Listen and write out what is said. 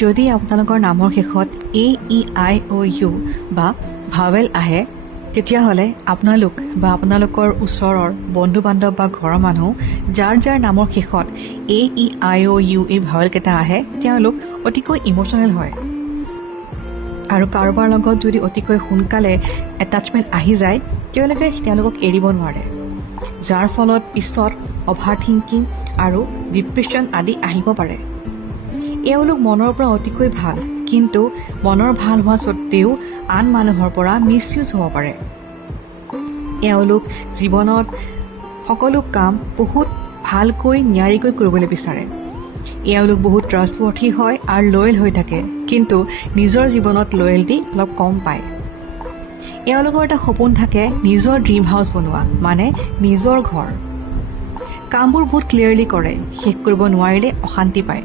যদি আপোনালোকৰ নামৰ শেষত AEIOU বা ভাৱেল আহে তেতিয়াহ'লে আপোনালোক বা আপোনালোকৰ ওচৰৰ বন্ধু-বান্ধৱ বা ঘৰৰ মানুহ যাৰ যাৰ নামৰ শেষত AEIOU এই ভাৱেলকেইটা আহে তেওঁলোক অতিকৈ ইম'চনেল হয় আৰু কাৰোবাৰ লগত যদি অতিকৈ সোনকালে এটাচমেণ্ট আহি যায় তেওঁলোকক এৰিব নোৱাৰে, যাৰ ফলত পিছত অভাৰ থিংকিং আৰু ডিপ্ৰেশ্যন আদি আহিব পাৰে। এওঁলোক মনৰ পৰা অতিকৈ ভাল, কিন্তু মনৰ ভাল হোৱা স্বত্তেও আন মানুহৰ পৰা মিছইউজ হ'ব পাৰে। এওঁলোক জীৱনত সকলো কাম বহুত ভালকৈ নিয়াৰিকৈ কৰিবলৈ বিচাৰে। এওঁলোক বহুত ট্ৰাষ্টৱৰ্থী হয় আৰু লয়েল হৈ থাকে, কিন্তু নিজৰ জীৱনত লয়েলটি অলপ কম পায়। এওঁলোকৰ এটা সপোন থাকে নিজৰ ড্ৰিম হাউচ বনোৱা, মানে নিজৰ ঘৰ। কামবোৰ বহুত ক্লিয়াৰলি কৰে, শেষ কৰিব নোৱাৰিলে অশান্তি পায়।